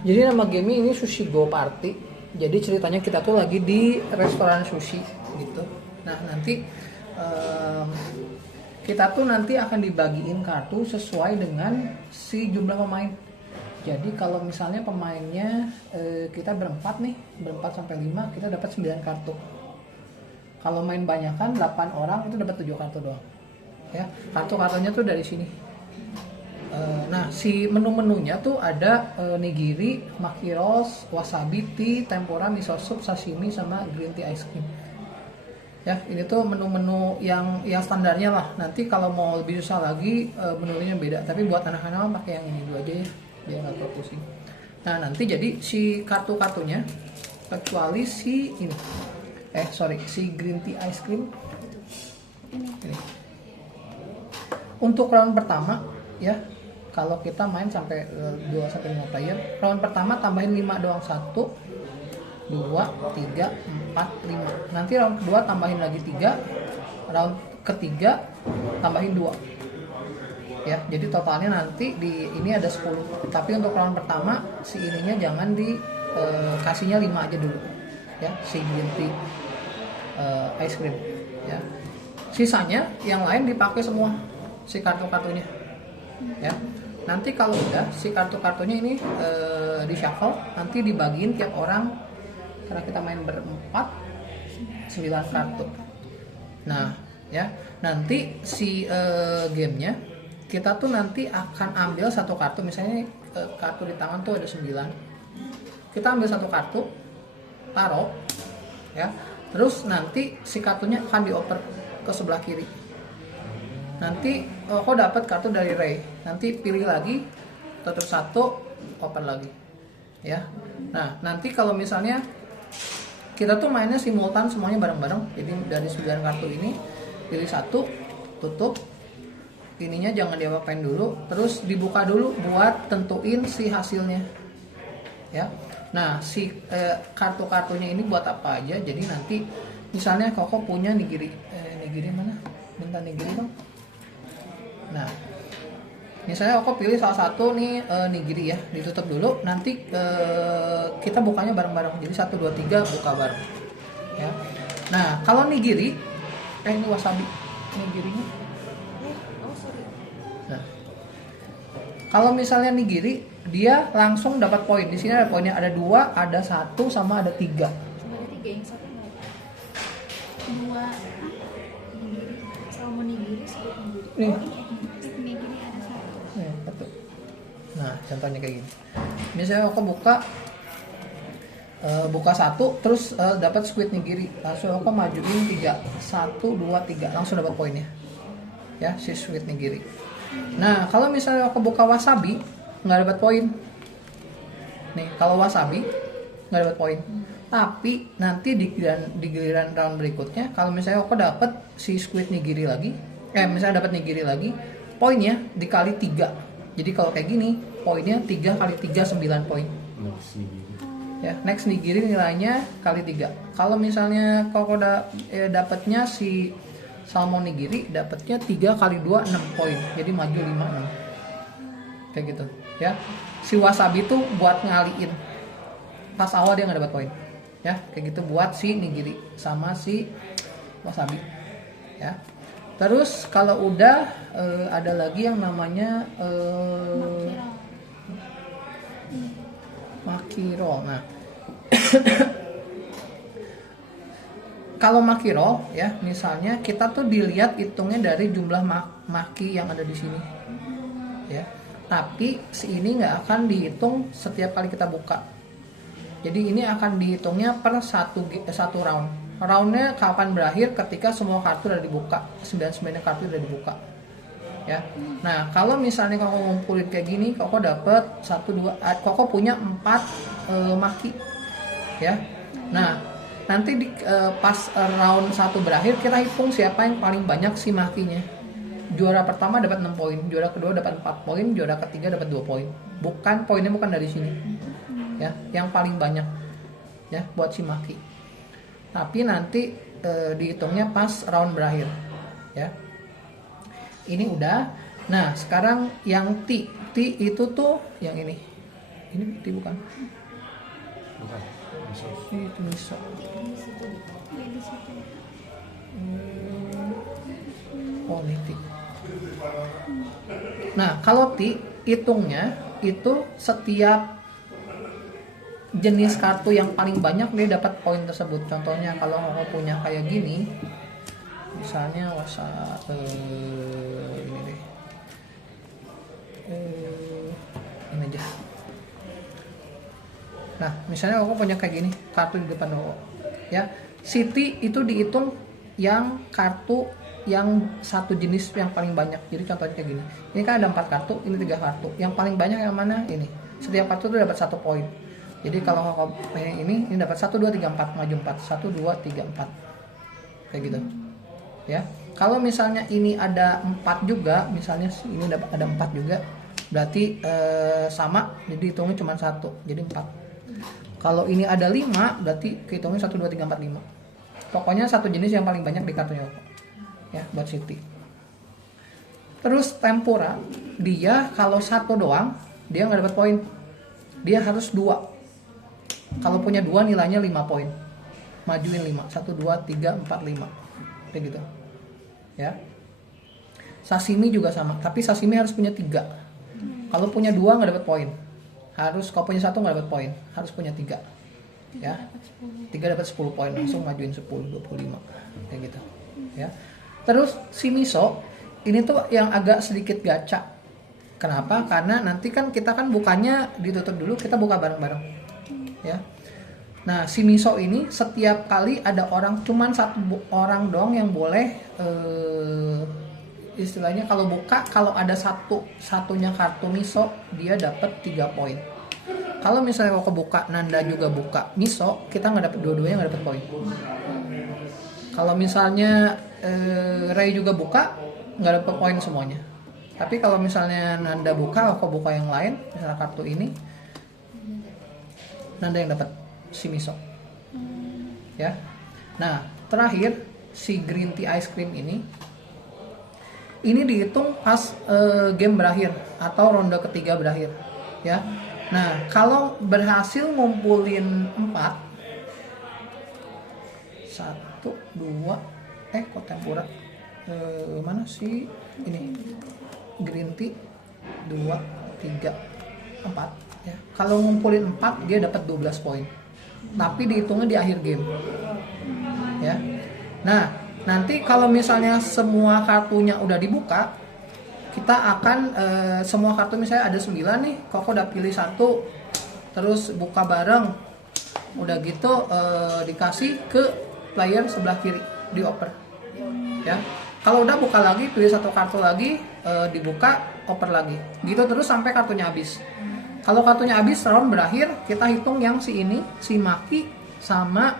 Jadi nama game ini Sushi Go Party. Jadi ceritanya kita tuh lagi di restoran sushi gitu. Nah nanti em, kita tuh nanti akan dibagiin kartu sesuai dengan si jumlah pemain. Jadi kalau misalnya pemainnya kita berempat nih, berempat sampai 5 kita dapat 9 kartu. Kalau main banyakan 8 orang itu dapat 7 kartu doang. Ya, kartu-kartunya tuh dari sini. Nah, si menu-menunya tuh ada nigiri, maki rolls, wasabi tea, tempura, miso soup, sashimi, sama green tea ice cream. Ya, ini tuh menu-menu yang standarnya lah. Nanti kalau mau lebih susah lagi menunya beda. Tapi buat anak-anak pakai yang ini dulu aja ya, biar nggak terlalu pusing. Nah, nanti jadi si kartu-kartunya kecuali si ini, si green tea ice cream. Ini. Untuk round pertama ya, kalau kita main sampai 2 sampai 5 player, round pertama tambahin 5 doang. 1 2 3 4 5. Nanti round kedua tambahin lagi 3. Round ketiga tambahin 2. Ya, jadi totalnya nanti di ini ada 10. Tapi untuk round pertama si ininya jangan kasihnya 5 aja dulu. Ya, si green tea ice cream ya. Sisanya yang lain dipakai semua si kartu-kartunya. Ya. Nanti kalau udah si kartu-kartunya ini di shuffle, nanti dibagiin tiap orang, karena kita main berempat 9 kartu. Nah, ya. Nanti si gamenya kita tuh nanti akan ambil satu kartu, misalnya kartu di tangan tuh ada 9. Kita ambil satu kartu, taruh ya. Terus nanti si kartunya akan dioper ke sebelah kiri. Nanti kau dapat kartu dari Ray, nanti pilih lagi, tutup satu, open lagi ya. Nah nanti kalau misalnya kita tuh mainnya simultan semuanya bareng-bareng, jadi dari 9 kartu ini pilih satu, tutup, ininya jangan diapa-apain dulu, terus dibuka dulu buat tentuin si hasilnya ya. Nah si kartu-kartunya ini buat apa aja, jadi nanti misalnya Koko punya nigiri, nigiri mana, minta nigiri dong. Nah, misalnya aku pilih salah satu nih nigiri ya, ditutup dulu. Nanti kita bukanya bareng-bareng. Jadi 1, 2, 3 buka bareng. Ya. Nah, kalau nigiri, ini wasabi nigirinya. Nah, kalau misalnya nigiri, dia langsung dapat poin. Di sini ada poinnya, ada 2, ada 1, sama ada 3. Cuma ada 3, yang satu nggak ada. 2 nigiri, salmon nigiri, squid nigiri. Nih. Nigiri ada 1. Nih, betul. Nah, contohnya kayak gini. Misalnya aku buka 1, terus dapat squid nigiri, langsung aku majuin 3, 1, 2, 3, langsung dapat poinnya. Ya, si squid nigiri. Nah, kalau misalnya aku buka wasabi, nggak dapat poin. Nih, kalau wasabi nggak dapat poin. Tapi nanti di giliran round berikutnya, kalau misalnya aku dapat si squid nigiri lagi, misalnya dapat nigiri lagi, poinnya dikali 3. Jadi kalau kayak gini, poinnya 3 kali 3 9 poin. Ya, next nigiri nilainya kali 3. Kalau misalnya kalau dapatnya si salmon nigiri, dapatnya 3 kali 2 6 poin. Jadi maju 5 6. Kayak gitu, ya. Si wasabi tuh buat ngaliin. Pas awal dia nggak dapat poin. Ya, kayak gitu buat si nigiri sama si wasabi. Ya. Terus kalau udah ada lagi yang namanya maki roll. Nah, kalau maki roll ya, misalnya kita tuh dilihat hitungnya dari jumlah maki yang ada di sini. Ya. Tapi si ini nggak akan dihitung setiap kali kita buka. Jadi ini akan dihitungnya per satu round. Roundnya kapan berakhir? Ketika semua kartu udah dibuka, 99 kartu udah dibuka. Ya. Nah, kalau misalnya Koko ngumpulin kayak gini, Koko dapat 1 2, Koko punya 4 maki. Ya. Nah, nanti pas round 1 berakhir kita hitung siapa yang paling banyak si makinya. Juara pertama dapat 6 poin, juara kedua dapat 4 poin, juara ketiga dapat 2 poin. Poinnya bukan dari sini. Ya, yang paling banyak ya buat si maki. Tapi nanti dihitungnya pas round berakhir ya. Ini udah. Nah sekarang yang T itu tuh yang ini Ini ti bukan? Bukan. Miso. Ini itu miso. Di situ. Ya di situ. Oh, ini ti. Nah, kalau ti hitungnya itu setiap jenis kartu yang paling banyak dia dapat poin tersebut. Contohnya kalau Koko punya kayak gini, misalnya ini deh, ini aja. Nah, misalnya Koko punya kayak gini, kartu di depan Koko, ya. City itu dihitung yang kartu yang satu jenis yang paling banyak. Jadi contohnya kayak gini. Ini kan ada 4 kartu, ini 3 kartu. Yang paling banyak yang mana? Ini. Setiap kartu itu dapat 1 poin. Jadi kalau Koko ini dapat 1 2 3 4, maju 4. 1 2 3 4. Kayak gitu. Ya. Kalau misalnya ini ada 4 juga, misalnya ini ada 4 juga, berarti sama, jadi hitungnya cuma 1. Jadi 4. Kalau ini ada 5, berarti hitungnya 1 2 3 4 5. Pokoknya satu jenis yang paling banyak di kartunya Koko. Ya, buat City. Terus Tempura, dia kalau 1 doang, dia nggak dapat poin. Dia harus 2. Kalau punya 2 nilainya 5 poin. Majuin 5. 1 2 3 4 5. Kayak gitu. Ya. Sashimi juga sama, tapi sashimi harus punya 3. Kalau punya 2 nggak dapat poin. Kalau punya 1 nggak dapat poin. Harus punya 3. Ya. 3 dapat 10 poin, langsung majuin 10 25. Kayak gitu. Ya. Terus si miso ini tuh yang agak sedikit gacha. Kenapa? Karena nanti kan kita kan bukannya ditutup dulu, kita buka bareng-bareng. Ya. Nah, si miso ini setiap kali ada cuman 1 orang doang yang boleh istilahnya kalau buka, kalau ada satunya kartu miso, dia dapat 3 poin. Kalau misalnya Koko buka, Nanda juga buka miso, kita nggak dapat, dua-duanya nggak dapat poin. Kalau misalnya Ray juga buka, nggak dapat poin semuanya. Tapi kalau misalnya Nanda buka, Koko buka yang lain, misalnya kartu ini, Nanda yang dapat si miso. Ya. Nah, terakhir si green tea ice cream ini dihitung pas game berakhir atau ronde ketiga berakhir. Ya. Nah, kalau berhasil ngumpulin 4, 1 2 kok Tempura mana sih ini green tea 2 3 4 ya. Kalau ngumpulin 4 dia dapat 12 poin. Tapi dihitungnya di akhir game. Ya. Nah, nanti kalau misalnya semua kartunya udah dibuka, kita akan semua kartu misalnya ada 9 nih, Koko udah pilih 1, terus buka bareng. Udah gitu dikasih ke player sebelah kiri, dioper. Ya. Kalau udah buka lagi, pilih 1 kartu lagi, dibuka, oper lagi. Gitu terus sampai kartunya habis. Kalau kartunya habis, round berakhir, kita hitung yang si ini, si Maki sama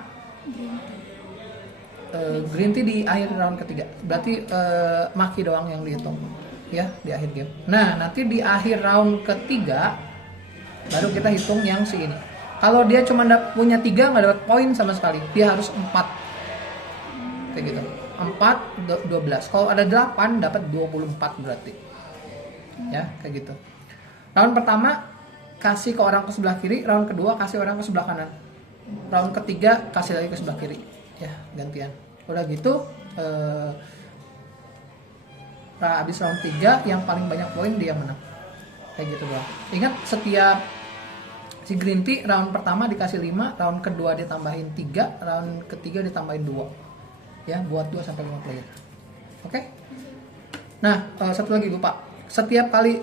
green tea di akhir round ketiga. Berarti Maki doang yang dihitung ya di akhir game. Nah, nanti di akhir round ketiga baru kita hitung yang si ini. Kalau dia cuma punya 3 nggak dapat poin sama sekali. Dia harus 4. Kayak gitu. 4 12. Kalau ada 8 dapat 24 berarti. Ya, kayak gitu. Round pertama kasih ke orang ke sebelah kiri, round kedua kasih orang ke sebelah kanan. Round ketiga kasih lagi ke sebelah kiri. Ya, gantian. Udah gitu habis round 3 yang paling banyak poin dia menang. Kayak gitu doang. Ingat, setiap si green tea round pertama dikasih 5, round kedua ditambahin 3, round ketiga ditambahin 2. Ya, buat 2 sampai 5 player. Oke? Nah, satu lagi lupa. Setiap kali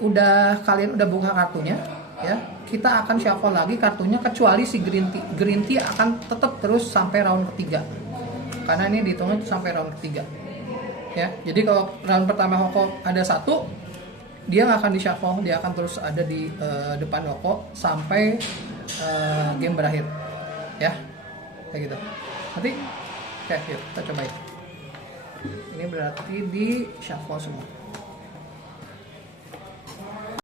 kalian udah buka kartunya, ya, kita akan shuffle lagi kartunya kecuali si green tea. Green tea akan tetap terus sampai round ketiga. Karena ini dihitungnya sampai round ketiga. Ya, jadi kalau round pertama Koko ada 1, dia nggak akan di shuffle, dia akan terus ada di depan Koko sampai game berakhir. Ya, kayak gitu. Nanti, oke, yuk kita cobain. Ini berarti di shuffle semua.